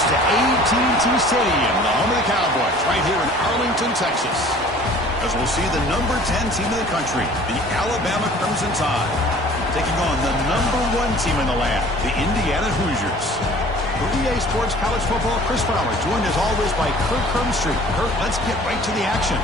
march to AT&T Stadium, the home of the Cowboys, right here in Arlington, Texas, as we'll see the number 10 team in the country, the Alabama Crimson Tide, taking on the number 1 team in the land, the Indiana Hoosiers. For EA Sports College Football, Chris Fowler, joined as always by Kurt Crumbstreet. Kurt, let's get right to the action.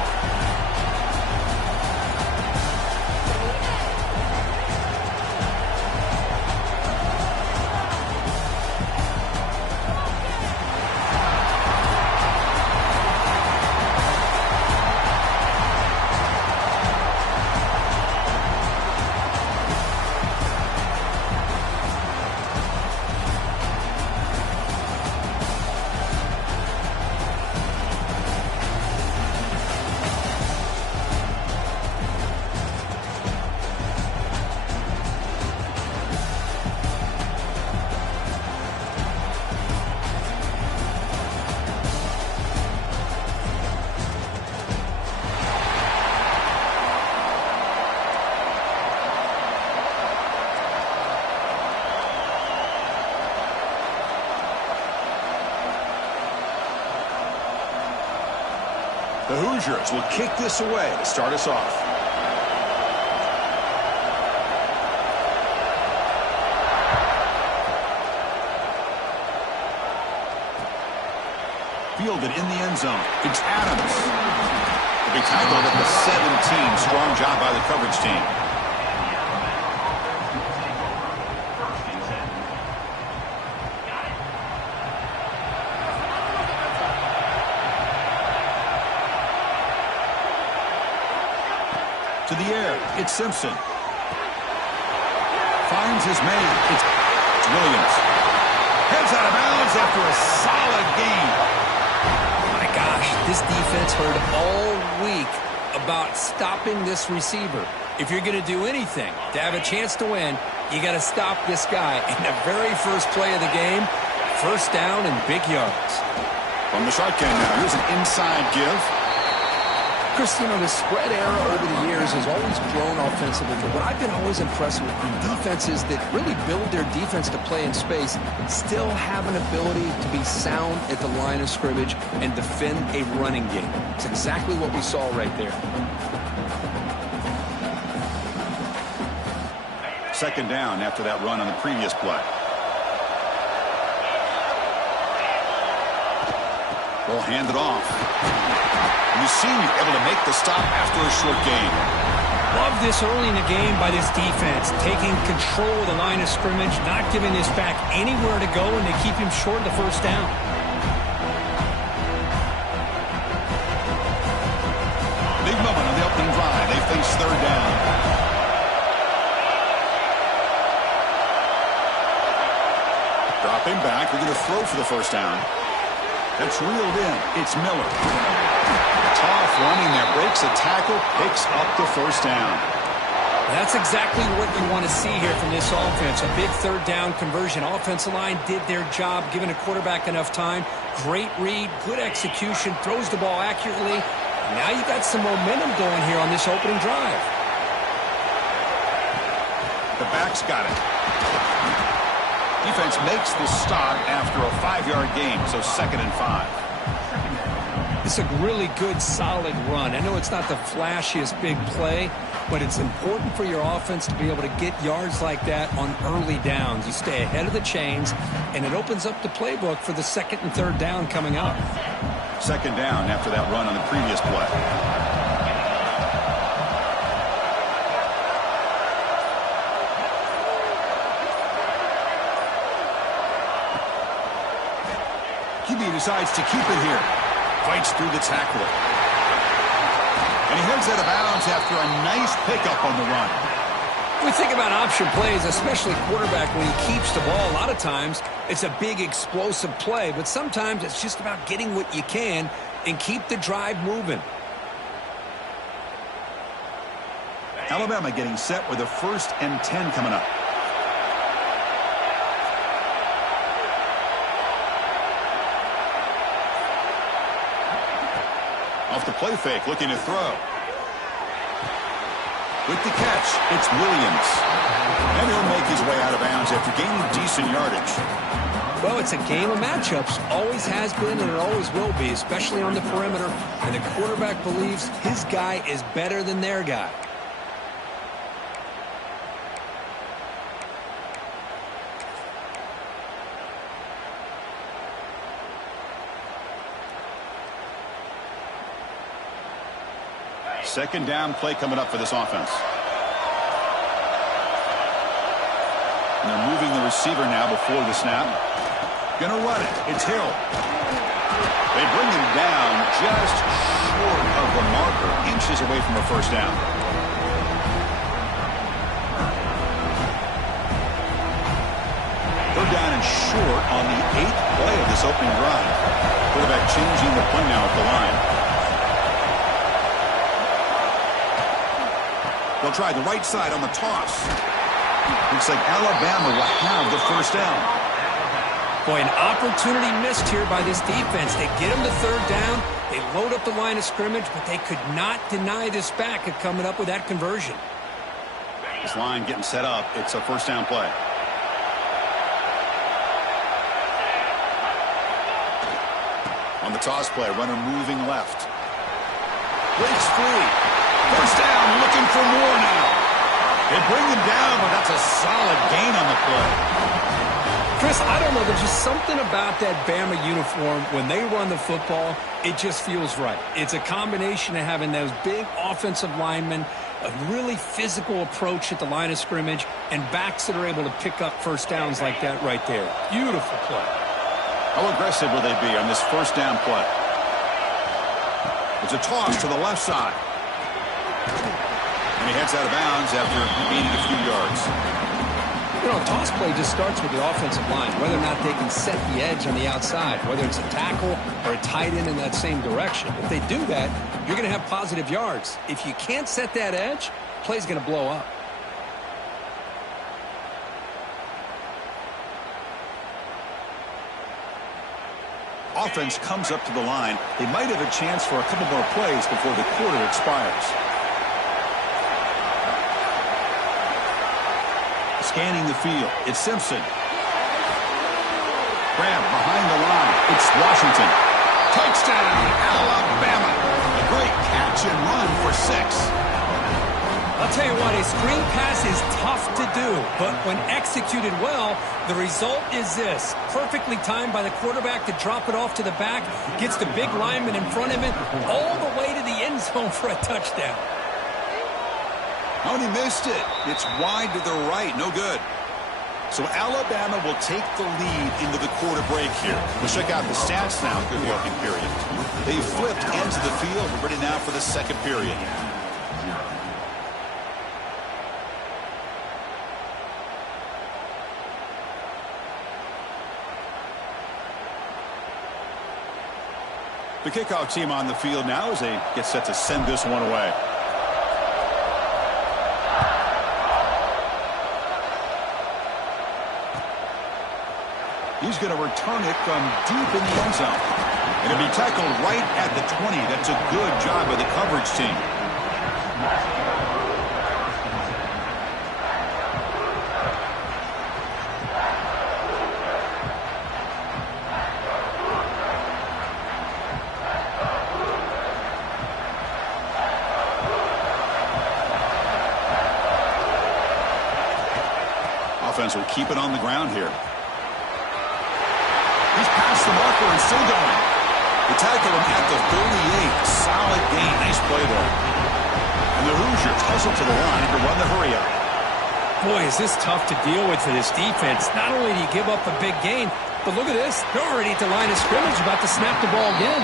The Hoosiers will kick this away to start us off. Fielded in the end zone. It's Adams. He'll be tackled at the 17. Strong job by the coverage team. To the air, it's Simpson. Finds his man. It's Williams. Heads out of bounds after a solid game. My gosh, this defense heard all week about stopping this receiver. If you're going to do anything to have a chance to win, you got to stop this guy. In the very first play of the game, first down and big yards. From the shotgun now, here's an inside give. Chris, you know, the spread era over the years has always grown offensively, but what I've been always impressed with in defenses that really build their defense to play in space still have an ability to be sound at the line of scrimmage and defend a running game. It's exactly what we saw right there. Second down after that run on the previous play. We'll hand it off. And the senior able to make the stop after a short gain. Love this early in the game by this defense, taking control of the line of scrimmage, not giving this back anywhere to go, and they keep him short of the first down. Big moment on the opening drive. They face third down. Dropping back. We're going to throw for the first down. That's reeled in. It's Miller. Tough running there. Breaks a tackle. Picks up the first down. That's exactly what you want to see here from this offense. A big third down conversion. Offensive line did their job, giving a quarterback enough time. Great read. Good execution. Throws the ball accurately. Now you got some momentum going here on this opening drive. The back's got it. Defense makes the stop after a 5-yard gain, so 2nd and 5. It's a really good, solid run. I know it's not the flashiest big play, but it's important for your offense to be able to get yards like that on early downs. You stay ahead of the chains, and it opens up the playbook for the 2nd and 3rd down coming up. 2nd down after that run on the previous play. QB decides to keep it here. Fights through the tackle. And he heads out of bounds after a nice pickup on the run. We think about option plays, especially quarterback, when he keeps the ball. A lot of times it's a big explosive play, but sometimes it's just about getting what you can and keep the drive moving. Alabama getting set with a 1st and 10 coming up. Off the play fake, looking to throw. With the catch, it's Williams. And he'll make his way out of bounds after gaining decent yardage. Well, it's a game of matchups. Always has been and it always will be, especially on the perimeter. And the quarterback believes his guy is better than their guy. Second down play coming up for this offense. And they're moving the receiver now before the snap. Gonna run it. It's Hill. They bring him down just short of the marker, inches away from a first down. Third down and short on the 8th play of this opening drive. Quarterback changing the play now at the line. They'll try the right side on the toss. Looks like Alabama will have the first down. Boy, an opportunity missed here by this defense. They get him to third down. They load up the line of scrimmage, but they could not deny this back of coming up with that conversion. This line getting set up. It's a first down play. On the toss play, runner moving left. Breaks free. First down, looking for more now. They bring him down, but that's a solid gain on the play. Chris, I don't know. There's just something about that Bama uniform. When they run the football, it just feels right. It's a combination of having those big offensive linemen, a really physical approach at the line of scrimmage, and backs that are able to pick up first downs like that right there. Beautiful play. How aggressive will they be on this first down play? It's a toss to the left side. And he heads out of bounds after gaining a few yards. You know, a toss play just starts with the offensive line, whether or not they can set the edge on the outside, whether it's a tackle or a tight end in that same direction. If they do that, you're going to have positive yards. If you can't set that edge, play's going to blow up. Offense comes up to the line. They might have a chance for a couple more plays before the quarter expires. Scanning the field. It's Simpson. Grab behind the line. It's Washington. Touchdown, Alabama. A great catch and run for 6. I'll tell you what, a screen pass is tough to do, but when executed well, the result is this. Perfectly timed by the quarterback to drop it off to the back, gets the big lineman in front of it, all the way to the end zone for a touchdown. Oh, and he missed it. It's wide to the right. No good. So Alabama will take the lead into the quarter break here. We'll check out the stats now through the opening period. They flipped into the field. We're ready now for the second period. The kickoff team on the field now as they get set to send this one away. He's going to return it from deep in the end zone. And it'll be tackled right at the 20. That's a good job by the coverage team. Offense will keep it on the ground here. He's past the marker and still going. They tackle him at the 38. Solid gain. Nice play there. And the Hoosiers hustle to the line to run the hurry up. Boy, is this tough to deal with for this defense. Not only do you give up a big gain, but look at this. They're already at the line of scrimmage about to snap the ball again.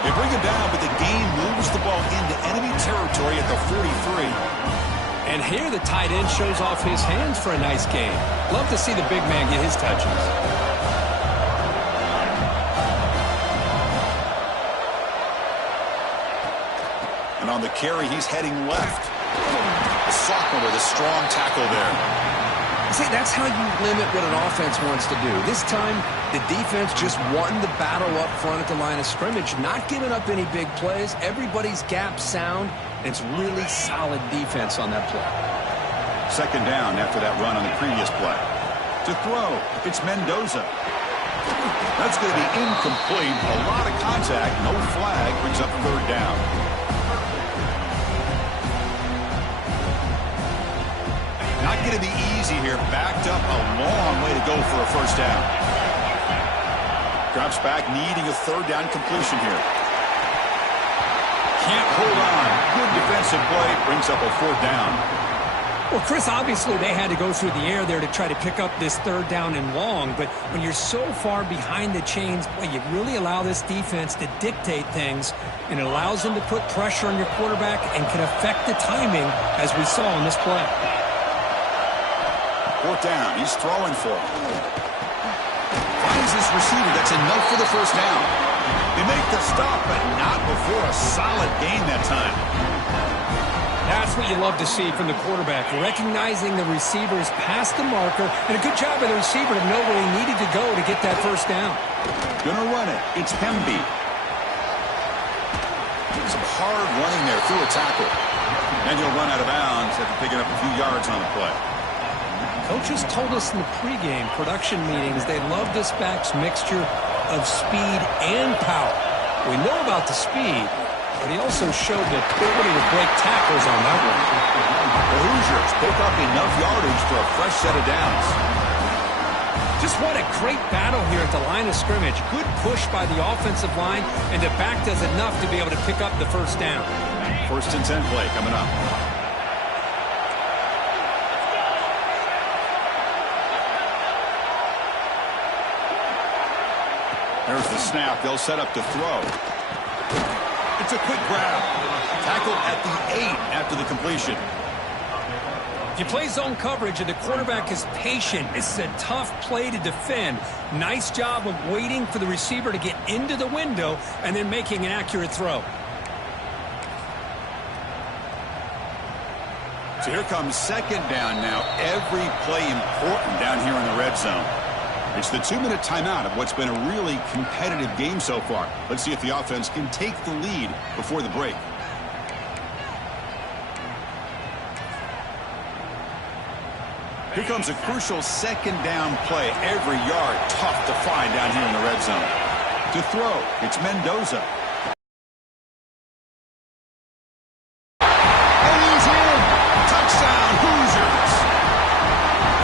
They bring him down, but the gain moves the ball into enemy territory at the 43. And here the tight end shows off his hands for a nice gain. Love to see the big man get his touches. And on the carry, he's heading left. The sophomore with a strong tackle there. See, that's how you limit what an offense wants to do. This time, the defense just won the battle up front at the line of scrimmage, not giving up any big plays. Everybody's gap sound. It's really solid defense on that play. Second down after that run on the previous play. To throw, it's Mendoza. That's going to be incomplete. A lot of contact. No flag. Brings up third down. Not going to be easy here. Backed up a long way to go for a first down. Drops back, needing a third down completion here. Can't hold on. Good defensive play. Brings up a fourth down. Well, Chris, obviously they had to go through the air there to try to pick up this third down and long, but when you're so far behind the chains, boy, you really allow this defense to dictate things, and it allows them to put pressure on your quarterback and can affect the timing, as we saw in this play. Fourth down. He's throwing for it. Finds his receiver. That's enough for the first down. They make the stop, but not before a solid gain that time. That's what you love to see from the quarterback, recognizing the receivers past the marker, and a good job of the receiver to know where he needed to go to get that first down. Gonna run it. It's Hemby. Some hard running there through a tackle. And he'll run out of bounds after picking up a few yards on the play. Coaches told us in the pregame production meetings they love this back's mixture of speed and power. We know about the speed, but he also showed the ability to break tackles on that one. The Hoosiers pick up enough yardage for a fresh set of downs. Just what a great battle here at the line of scrimmage. Good push by the offensive line, and the back does enough to be able to pick up the first down. First and 10 play coming up. There's the snap. They'll set up to throw. It's a quick grab. Tackled at the 8 after the completion. If you play zone coverage and the quarterback is patient, this is a tough play to defend. Nice job of waiting for the receiver to get into the window and then making an accurate throw. So here comes second down now. Every play important down here in the red zone. It's the 2-minute timeout of what's been a really competitive game so far. Let's see if the offense can take the lead before the break. Here comes a crucial second down play. Every yard tough to find down here in the red zone. To throw, it's Mendoza. And he's in. Touchdown, Hoosiers.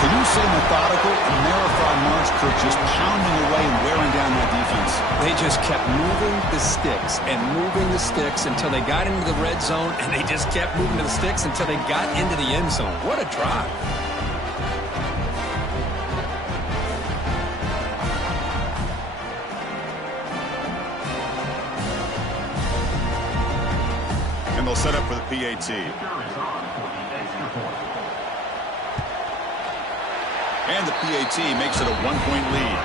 Can you say methodical? A marathon march, Kirk, just pounding away and wearing down that defense. They just kept moving the sticks and moving the sticks until they got into the red zone, and they just kept moving the sticks until they got into the end zone. What a drive. And they'll set up for the PAT. And the PAT makes it a 1-point lead.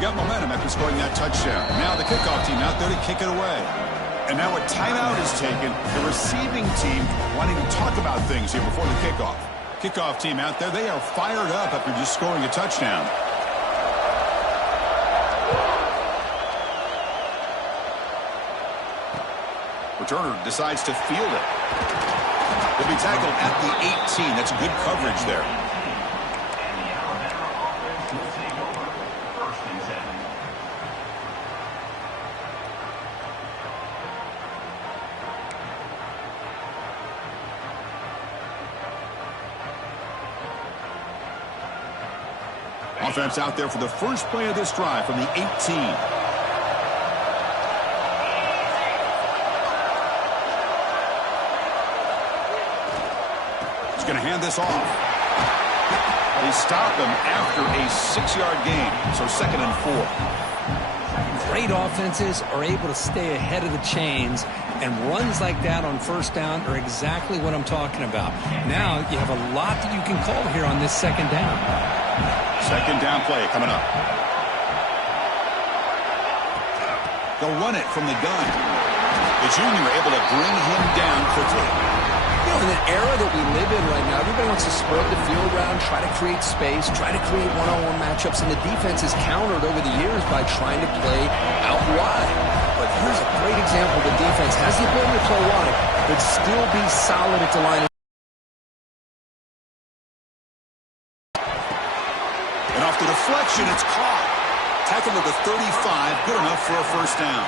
Got momentum after scoring that touchdown. Now the kickoff team out there to kick it away. And now a timeout is taken. The receiving team wanting to talk about things here before the kickoff. Kickoff team out there, they are fired up after just scoring a touchdown. Returner decides to field it. He'll be tackled at the 18. That's good coverage there. Offense out there for the first play of this drive from the 18. He's going to hand this off. They stop him after a 6-yard gain, so 2nd and 4. Great offenses are able to stay ahead of the chains, and runs like that on first down are exactly what I'm talking about. Now you have a lot that you can call here on this second down. Second down play coming up. They'll run it from the gun. The junior able to bring him down quickly. in the era that we live in right now, everybody wants to spread the field around, try to create space, try to create one-on-one matchups, and the defense is countered over the years by trying to play out wide. But here's a great example. The defense has the ability to play wide, but still be solid at the line. And off the deflection, it's caught. Tackle to the 35, good enough for a first down.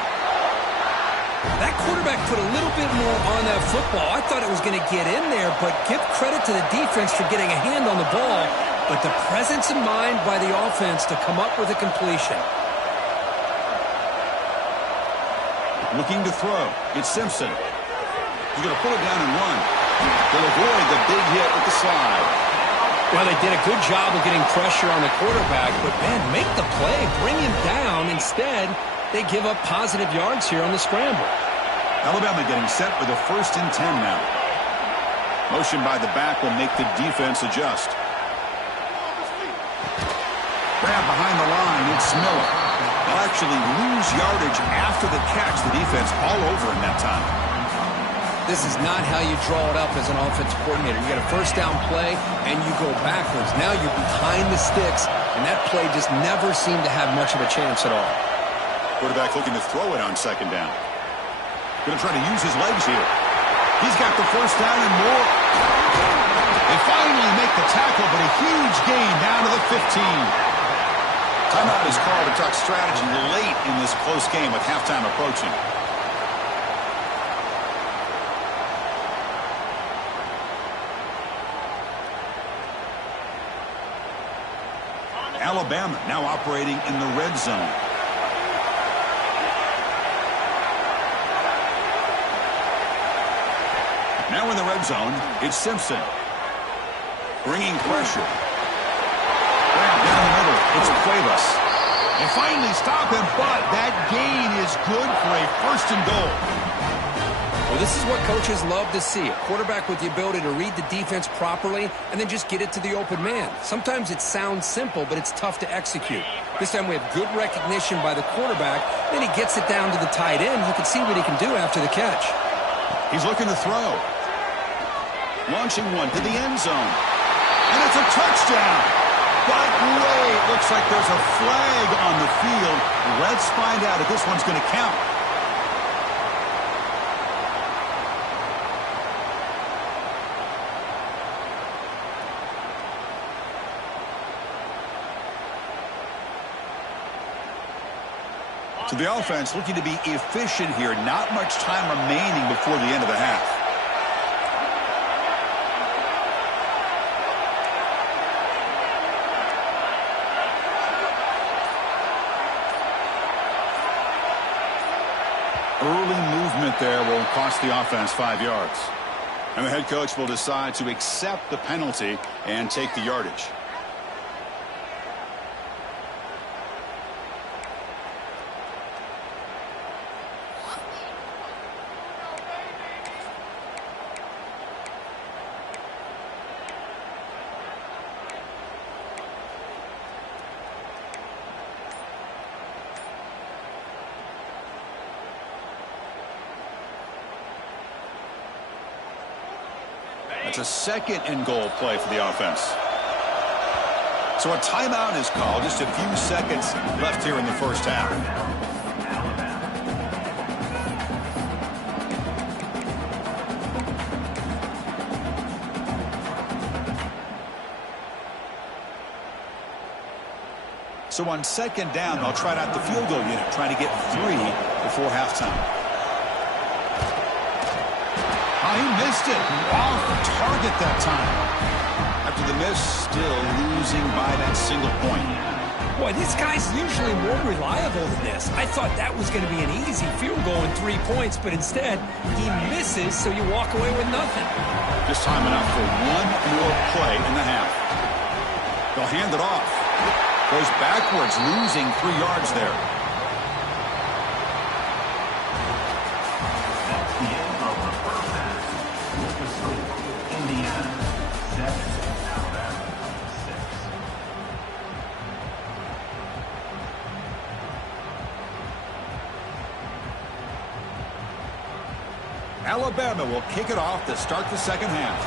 That quarterback put a little bit more on that football. I thought it was going to get in there, but give credit to the defense for getting a hand on the ball. But the presence of mind by the offense to come up with a completion. Looking to throw. It's Simpson. He's going to pull it down and run. They'll avoid the big hit with the slide. Well, they did a good job of getting pressure on the quarterback, but, man, make the play, bring him down. Instead, they give up positive yards here on the scramble. Alabama getting set with a 1st and 10 now. Motion by the back will make the defense adjust. Grab behind the line, it's Miller. They'll actually lose yardage after the catch. The defense all over in that time. This is not how you draw it up as an offensive coordinator. You get a first down play, and you go backwards. Now you're behind the sticks, and that play just never seemed to have much of a chance at all. Quarterback looking to throw it on 2nd down. Going to try to use his legs here. He's got the first down and more. They finally make the tackle, but a huge gain down to the 15. Timeout is called to talk strategy late in this close game with halftime approaching. Alabama now operating in the red zone. Now in the red zone, it's Simpson. Bringing pressure. Grab down the middle, it's Cuevas. They finally stop him, but that gain is good for a 1st and goal. Well, this is what coaches love to see. A quarterback with the ability to read the defense properly and then just get it to the open man. Sometimes it sounds simple, but it's tough to execute. This time we have good recognition by the quarterback. Then he gets it down to the tight end. You can see what he can do after the catch. He's looking to throw. Launching one to the end zone. And it's a touchdown. But wait, looks like there's a flag on the field. Let's find out if this one's going to count. So the offense looking to be efficient here. Not much time remaining before the end of the half. Early movement there will cost the offense 5 yards. And the head coach will decide to accept the penalty and take the yardage. It's a 2nd and goal play for the offense. So a timeout is called. Just a few seconds left here in the first half. So on 2nd down, they'll try out the field goal unit, trying to get 3 before halftime. He missed it. Off target that time. After the miss, still losing by that single point. Boy, this guy's usually more reliable than this. I thought that was going to be an easy field goal in 3 points, but instead, he misses, so you walk away with nothing. Just time enough for one more play in the half. They'll hand it off. Goes backwards, losing 3 yards there. Alabama will kick it off to start the second half.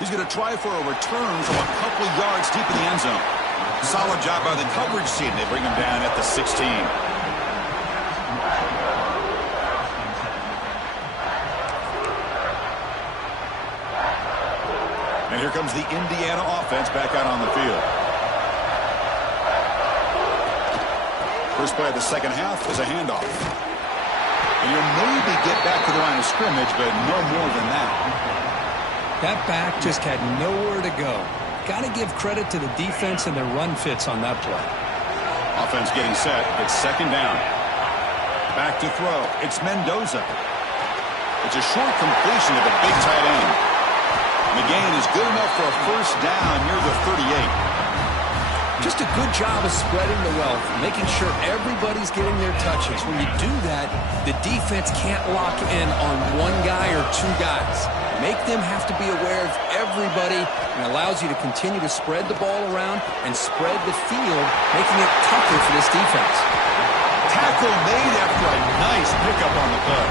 He's going to try for a return from a couple of yards deep in the end zone. Solid job by the coverage team. They bring him down at the 16. And here comes the Indiana offense back out on the field. First play of the second half is a handoff. And you'll maybe get back to the line of scrimmage, but no more than that. That back just had nowhere to go. Got to give credit to the defense and their run fits on that play. Offense getting set. It's second down. Back to throw. It's Mendoza. It's a short completion to the big tight end. The gain is good enough for a first down near the 38. Just a good job of spreading the wealth, making sure everybody's getting their touches. When you do that, the defense can't lock in on one guy or two guys. Make them have to be aware of everybody, and allows you to continue to spread the ball around and spread the field, making it tougher for this defense. Tackle made after a nice pickup on the play.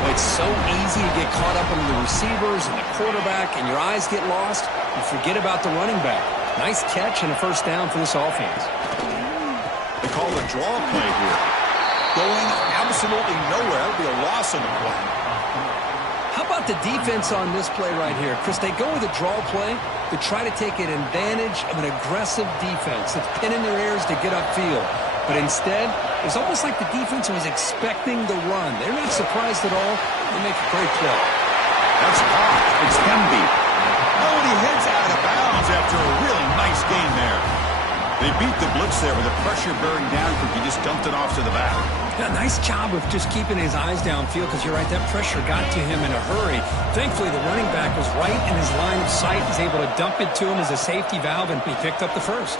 Well, it's so easy to get caught up in the receivers and the quarterback, and your eyes get lost. You forget about the running back. Nice catch and a first down for this offense. They call it a draw play here. Going absolutely nowhere. It'll be a loss on the play. How about the defense on this play right here? Chris, they go with a draw play to try to take an advantage of an aggressive defense that's pinning their ears to get upfield. But instead, it's almost like the defense was expecting the run. They're not surprised at all. They make a great play. That's caught. It's Hemby. Oh, and he heads out of bounds after a really nice gain there. They beat the blitz there with the pressure bearing down. He just dumped it off to the back. Yeah, nice job of just keeping his eyes downfield, because you're right, that pressure got to him in a hurry. Thankfully, the running back was right in his line of sight. He's able to dump it to him as a safety valve, and he picked up the first.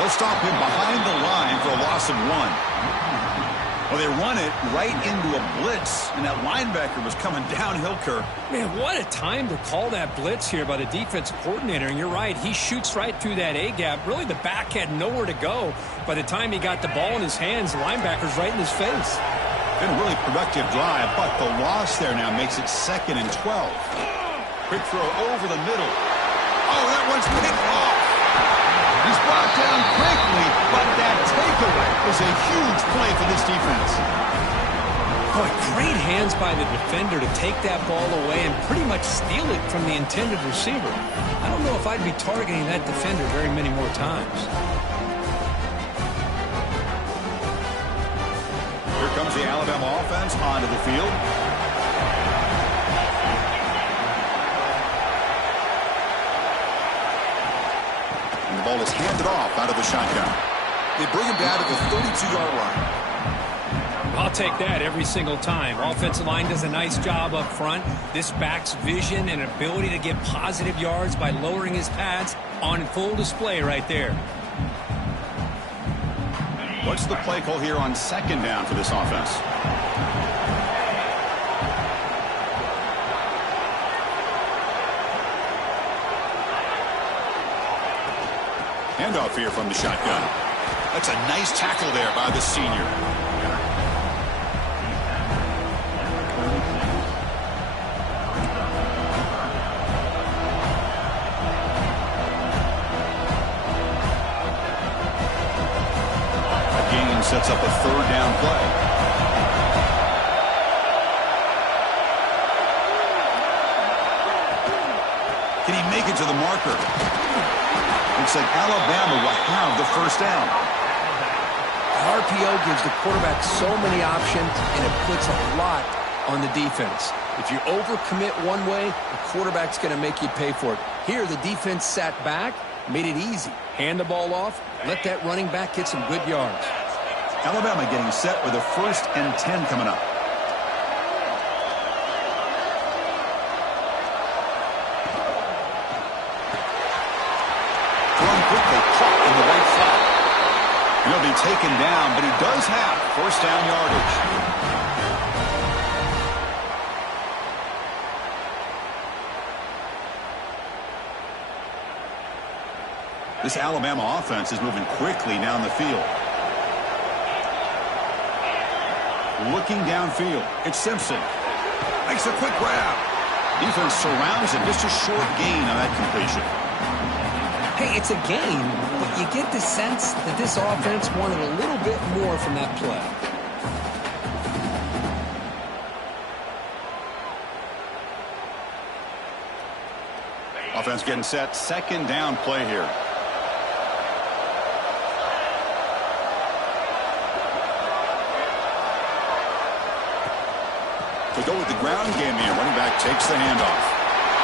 They'll stop him behind the line for a loss of 1. Well, they run it right into a blitz, and that linebacker was coming downhill, Kirk. Man, what a time to call that blitz here by the defensive coordinator. And you're right, he shoots right through that A-gap. Really, the back had nowhere to go. By the time he got the ball in his hands, the linebacker's right in his face. Been a really productive drive, but the loss there now makes it 2nd and 12. Quick throw over the middle. Oh, that one's picked off. He's brought down quickly, but that takeaway is a huge play for this defense. Boy, great hands by the defender to take that ball away and pretty much steal it from the intended receiver. I don't know if I'd be targeting that defender very many more times. Here comes the Alabama offense onto the field. The ball is handed off out of the shotgun. They bring him down to the 32-yard line. I'll take that every single time. Offensive line does a nice job up front. This back's vision and ability to get positive yards by lowering his pads on full display right there. What's the play call here on 2nd down for this offense? Handoff here from the shotgun. That's a nice tackle there by the senior. A gain sets up a 3rd down play. Can he make it to the marker? Looks like Alabama will have the first down. RPO gives the quarterback so many options, and it puts a lot on the defense. If you overcommit one way, the quarterback's going to make you pay for it. Here, the defense sat back, made it easy. Hand the ball off, let that running back get some good yards. Alabama getting set with a 1st and 10 coming up. He'll be taken down, but he does have first down yardage. This Alabama offense is moving quickly down the field. Looking downfield, it's Simpson. Makes a quick grab. Defense surrounds him. Just a short gain on that completion. Hey, it's a gain, but you get the sense that this offense wanted a little bit more from that play. Offense getting set. Second down play here. To go with the ground game here. Running back takes the handoff.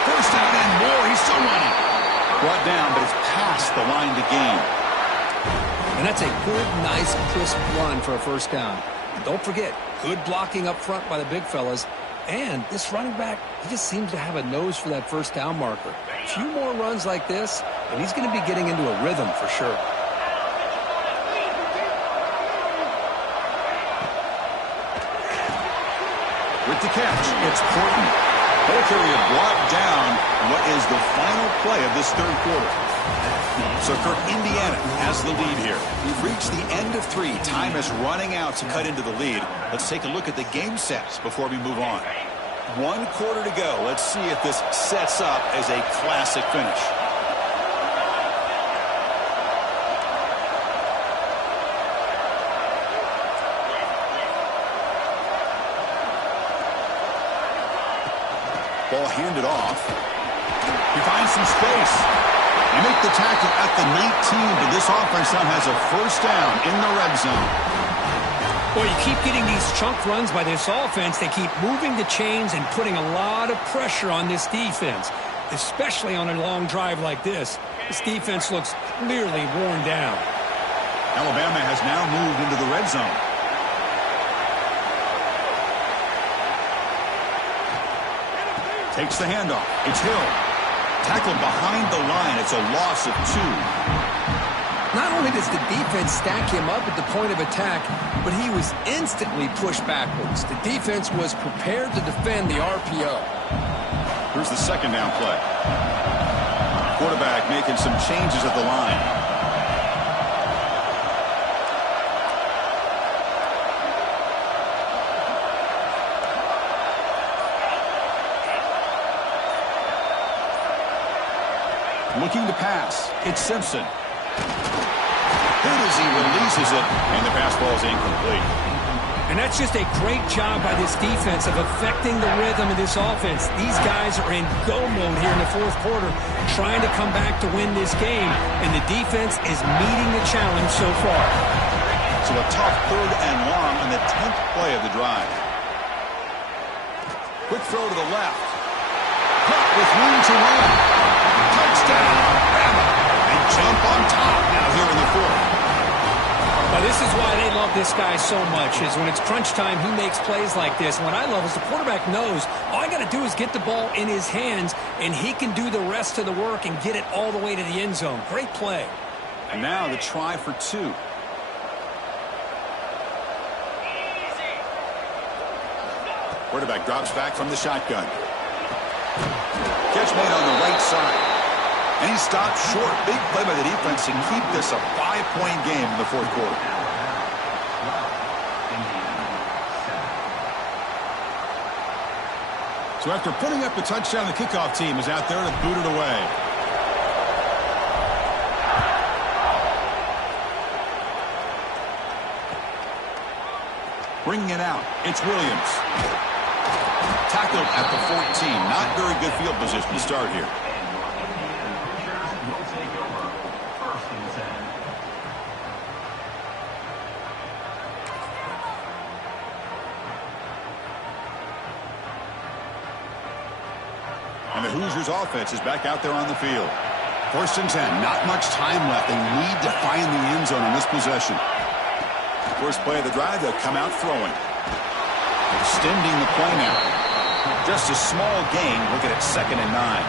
First down and more. He's still running. Brought down, but it's past the line to gain. And that's a good, nice, crisp run for a first down. Don't forget, good blocking up front by the big fellas. And this running back, he just seems to have a nose for that first down marker. A few more runs like this, and he's going to be getting into a rhythm for sure. With the catch, it's Porton. Ball carrier brought down on what is the final play of this third quarter. So for Indiana has the lead here. We've reached the end of 3. Time is running out to cut into the lead. Let's take a look at the game sets before we move on. 1 quarter to go. Let's see if this sets up as a classic finish. Ball handed off. He finds some space. They make the tackle at the 19, but this offense now has a first down in the red zone. Well, you keep getting these chunk runs by this offense. They keep moving the chains and putting a lot of pressure on this defense, especially on a long drive like this. This defense looks clearly worn down. Alabama has now moved into the red zone. Takes the handoff. It's Hill. Tackled behind the line. It's a loss of 2. Not only does the defense stack him up at the point of attack, but he was instantly pushed backwards. The defense was prepared to defend the RPO. Here's the second down play. Quarterback making some changes at the line. Looking to pass. It's Simpson. Good as he releases it, and the pass ball is incomplete. And that's just a great job by this defense of affecting the rhythm of this offense. These guys are in go mode here in the fourth quarter, trying to come back to win this game, and the defense is meeting the challenge so far. So a tough third and long on the 10th play of the drive. Quick throw to the left. Caught with room to run. Touchdown, Alabama. And jump on top now here in the fourth. Now, this is why they love this guy so much, is when it's crunch time, he makes plays like this. What I love is the quarterback knows all I got to do is get the ball in his hands, and he can do the rest of the work and get it all the way to the end zone. Great play. And now the try for 2. Quarterback drops back from the shotgun. Catch made on the right side. And he stopped short. Big play by the defense to keep this a 5-point game in the fourth quarter. So after putting up the touchdown, the kickoff team is out there to boot it away. Bringing it out, it's Williams. Tackled at the 14. Not very good field position to start here. And the Hoosiers offense is back out there on the field. First and 10, not much time left. They need to find the end zone in this possession. First play of the drive, they'll come out throwing. Extending the play now. Just a small gain. Looking at 2nd and 9.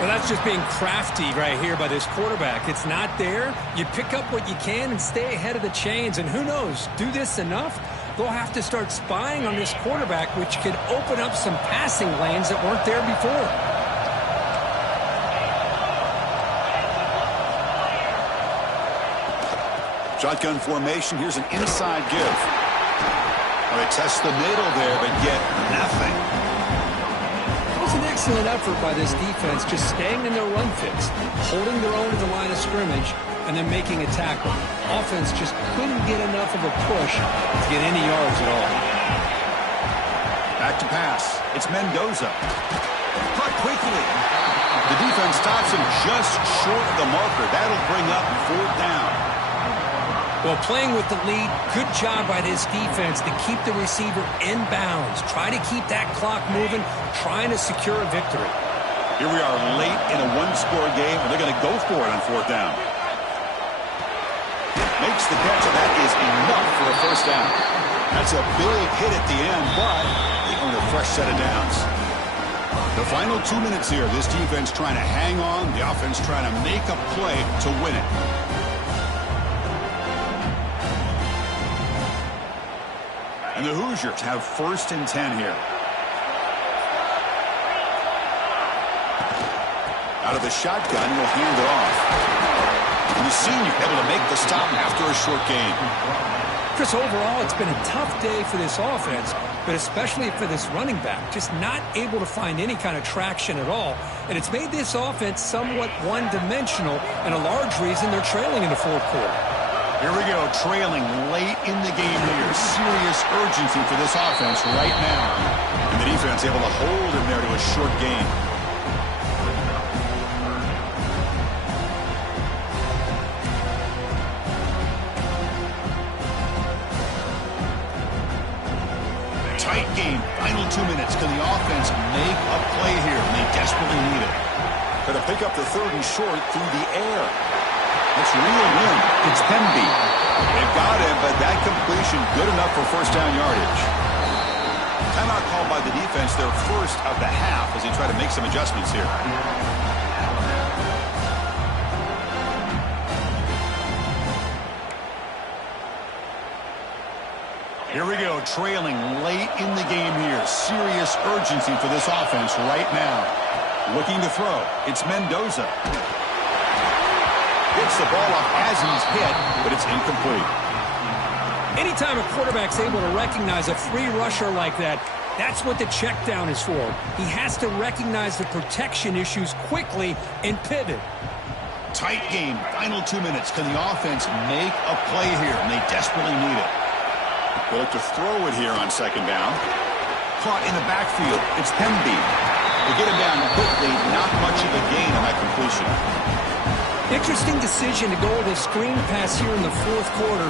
Well, that's just being crafty right here by this quarterback. It's not there. You pick up what you can and stay ahead of the chains. And who knows, do this enough, they'll have to start spying on this quarterback, which could open up some passing lanes that weren't there before. Shotgun formation. Here's an inside give. Well, they test the middle there, but get nothing. It was an excellent effort by this defense, just staying in their run fix, holding their own at the line of scrimmage, and then making a tackle. Offense just couldn't get enough of a push to get any yards at all. Back to pass. It's Mendoza. Caught quickly. The defense stops him just short of the marker. That'll bring up 4th down. Well, playing with the lead, good job by this defense to keep the receiver in bounds. Try to keep that clock moving, trying to secure a victory. Here we are late in a one-score game, and they're going to go for it on 4th down. Makes the catch, and that is enough for a 1st down. That's a big hit at the end, but they earn a fresh set of downs. The final 2 minutes here, this defense trying to hang on, the offense trying to make a play to win it. And the Hoosiers have 1st and 10 here. Out of the shotgun, he'll hand it off. And the senior able to make the stop after a short gain. Chris, overall, it's been a tough day for this offense, but especially for this running back. Just not able to find any kind of traction at all. And it's made this offense somewhat one-dimensional, and a large reason they're trailing in the 4th quarter. Here we go, trailing late in the game here. Serious urgency for this offense right now. And the defense able to hold him there to a short gain. Tight game, final 2 minutes. Can the offense make a play here? And they desperately need it. Going to pick up the 3rd and short through the air. Let's reel in. It's Pemby. They've got him, but that completion good enough for 1st down yardage. Timeout called by the defense, their 1st of the half as they try to make some adjustments here. Here we go, trailing late in the game here. Serious urgency for this offense right now. Looking to throw. It's Mendoza. Gets the ball off as he's hit, but it's incomplete. Anytime a quarterback's able to recognize a free rusher like that, that's what the check down is for. He has to recognize the protection issues quickly and pivot. Tight game, final 2 minutes. Can the offense make a play here? And they desperately need it. They look to throw it here on 2nd down. Caught in the backfield. It's Pemby. They get him down quickly. Not much of a gain on that completion. Interesting decision to go with a screen pass here in the 4th quarter,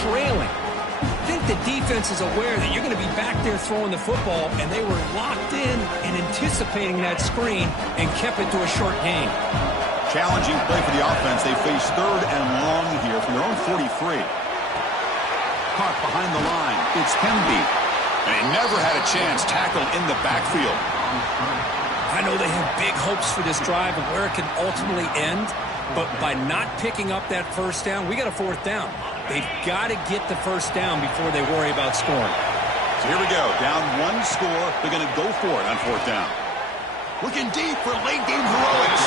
trailing. I think the defense is aware that you're going to be back there throwing the football, and they were locked in and anticipating that screen and kept it to a short gain. Challenging play for the offense. They face 3rd and long here from their own 43. Caught behind the line. It's Pemby. And he never had a chance tackled in the backfield. I know they have big hopes for this drive and where it can ultimately end. But by not picking up that 1st down, we got a 4th down. They've got to get the 1st down before they worry about scoring. So here we go. Down 1 score. They're going to go for it on 4th down. Looking deep for late game heroics.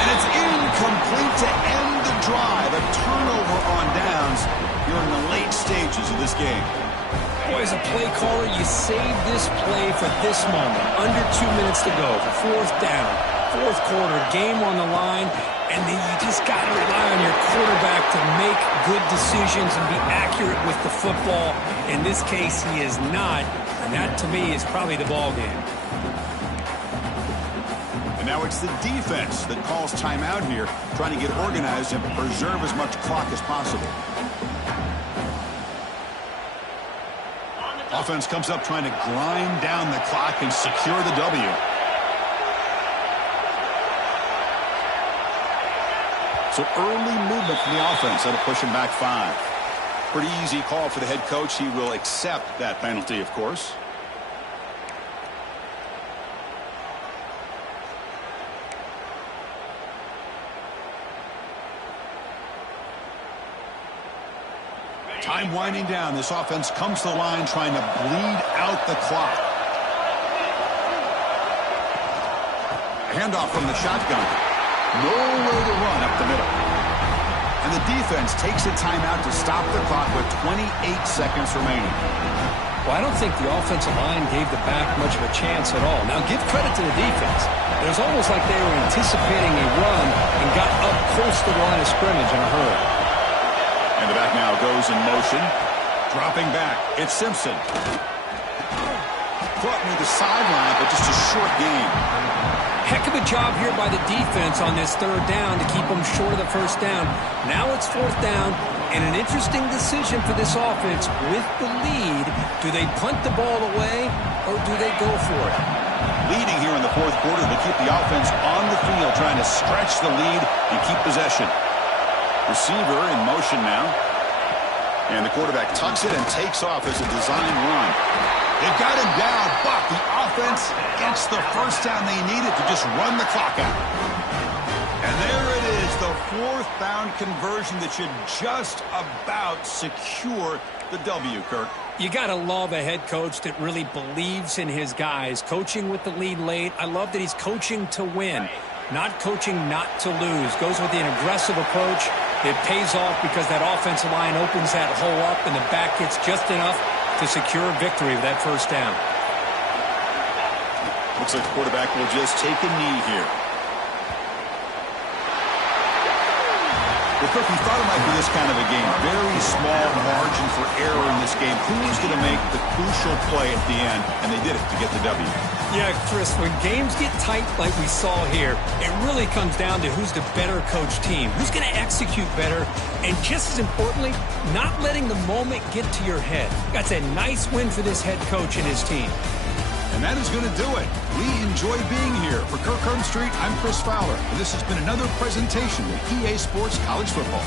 And it's incomplete to end the drive. A turnover on downs here in the late stages of this game. Boy, as a play caller, you save this play for this moment. Under 2 minutes to go for 4th down. 4th quarter, game on the line. And then you just got to rely on your quarterback to make good decisions and be accurate with the football. In this case, he is not. And that, to me, is probably the ball game. And now it's the defense that calls timeout here, trying to get organized and preserve as much clock as possible. Offense comes up trying to grind down the clock and secure the W. So early movement from the offense that'll push him back 5. Pretty easy call for the head coach. He will accept that penalty, of course. Time winding down. This offense comes to the line trying to bleed out the clock. Handoff from the shotgun. Nowhere to run up the middle. And the defense takes a timeout to stop the clock with 28 seconds remaining. Well, I don't think the offensive line gave the back much of a chance at all. Now, give credit to the defense. It was almost like they were anticipating a run and got up close to the line of scrimmage in a hurry. And the back now goes in motion. Dropping back, it's Simpson. Caught near the sideline, but just a short gain. Heck of a job here by the defense on this third down to keep them short of the first down. Now it's fourth down, and an interesting decision for this offense. With the lead, do they punt the ball away, or do they go for it? Leading here in the fourth quarter to keep the offense on the field, trying to stretch the lead and keep possession. Receiver in motion now. And the quarterback tucks it and takes off as a design run. They've got him down, but the offense gets the first down they needed to just run the clock out. And there it is, the fourth down conversion that should just about secure the W, Kirk. You got to love a head coach that really believes in his guys. Coaching with the lead late. I love that he's coaching to win, not coaching not to lose. Goes with an aggressive approach. It pays off because that offensive line opens that hole up and the back gets just enough to secure victory with that first down. Looks like the quarterback will just take a knee here. Well, Kirk, you thought it might be this kind of a game. Very small margin for error in this game. Who's going to make the crucial play at the end? And they did it to get the W. Yeah, Chris, when games get tight like we saw here, it really comes down to who's the better coach team. Who's going to execute better? And just as importantly, not letting the moment get to your head. That's a nice win for this head coach and his team. And that is going to do it. We enjoy being here. For Kirk Street, I'm Chris Fowler. And this has been another presentation of EA Sports College Football.